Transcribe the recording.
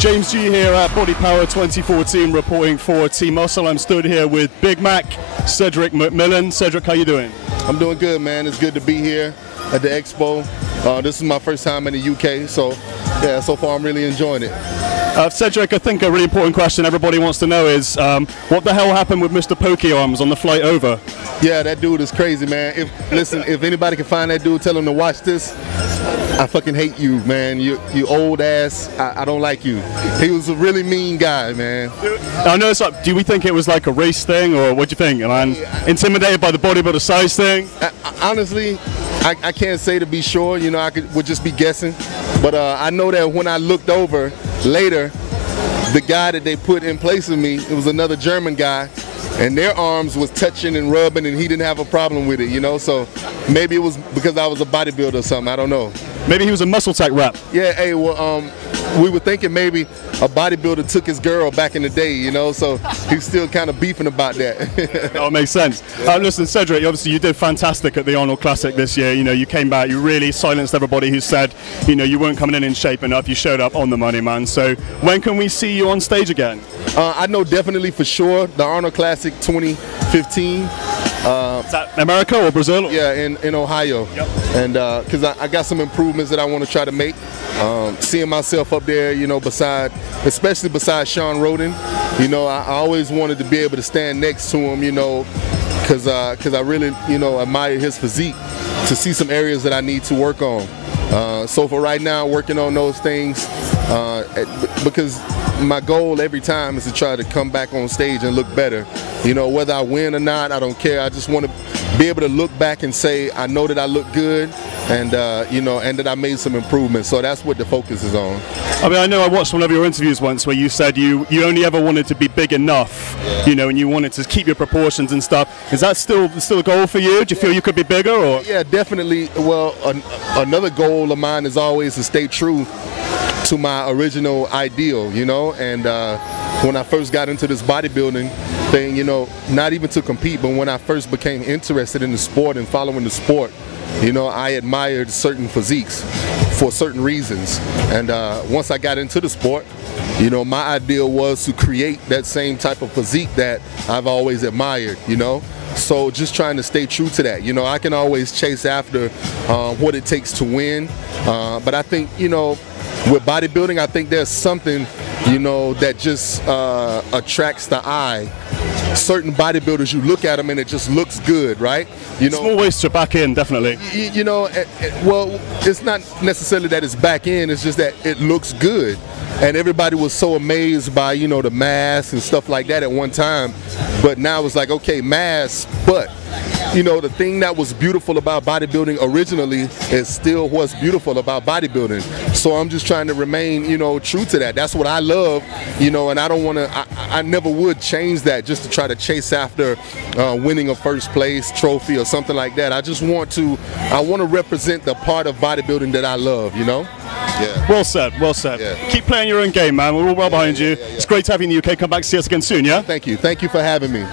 James G here at Bodypower 2014 reporting for Team Muscle. I'm stood here with Big Mac, Cedric McMillan. Cedric, how you doing? I'm doing good, man. It's good to be here at the Expo. This is my first time in the UK, so yeah, so far I'm really enjoying it. Cedric, I think a really important question everybody wants to know is what the hell happened with Mr. Pokey Arms on the flight over? Yeah, that dude is crazy, man. Listen, if anybody can find that dude, tell him to watch this. I fucking hate you, man. You old ass. I don't like you. He was a really mean guy, man. I know it's like, do we think it was like a race thing, or what do you think? Am I intimidated by the bodybuilder size thing? Honestly, I can't say to be sure. You know, would just be guessing. But I know that when I looked over later, the guy that they put in place of me, it was another German guy, and their arms was touching and rubbing, and he didn't have a problem with it, you know. So maybe it was because I was a bodybuilder or something. I don't know. Maybe he was a muscle tech rep. Yeah, hey, well, we were thinking maybe a bodybuilder took his girl back in the day, you know, so he's still kind of beefing about that. That would make sense. Listen, Cedric, obviously you did fantastic at the Arnold Classic this year. You know, you came back, you really silenced everybody who said, you know, you weren't coming in shape enough. You showed up on the money, man. So when can we see you on stage again? I know definitely for sure the Arnold Classic 2015. Is that America or Brazil? Or? Yeah, in Ohio. Yep. And because I got some improvements that I want to try to make. Seeing myself up there, you know, especially beside Sean Roden, you know, I always wanted to be able to stand next to him, you know, because I really, you know, admire his physique, to see some areas that I need to work on. So for right now, working on those things, because my goal every time is to try to come back on stage and look better. You know, whether I win or not, I don't care. I just want to be able to look back and say, I know that I look good, and you know, and that I made some improvements. So that's what the focus is on. I mean, I know I watched one of your interviews once where you said you only ever wanted to be big enough, you know, and you wanted to keep your proportions and stuff. Is that still a goal for you? Do you feel you could be bigger? Or? Yeah, definitely. Well, another goal of mine is always to stay true to my original ideal, you know, and when I first got into this bodybuilding thing, you know, not even to compete, but when I first became interested in the sport and following the sport, you know, I admired certain physiques for certain reasons. And once I got into the sport, you know, my ideal was to create that same type of physique that I've always admired, you know. So just trying to stay true to that. You know, I can always chase after what it takes to win. But I think, you know, with bodybuilding, I think there's something, you know, that just attracts the eye. Certain bodybuilders, you look at them and it just looks good, right? You know, small waist to back in, definitely. You know, well, it's not necessarily that it's back in, it's just that it looks good. And everybody was so amazed by, you know, the mass and stuff like that at one time. But now it's like, okay, mass, but, you know, the thing that was beautiful about bodybuilding originally is still what's beautiful about bodybuilding. So I'm just trying to remain, you know, true to that. That's what I love, you know, and I don't want to, I never would change that just to try to chase after winning a first place trophy or something like that. I just want to, I want to represent the part of bodybuilding that I love, you know? Yeah. Well said, well said. Yeah. Keep playing your own game, man. We're all well behind you. It's great to have you in the UK. Come back to see us again soon, yeah? Thank you. Thank you for having me.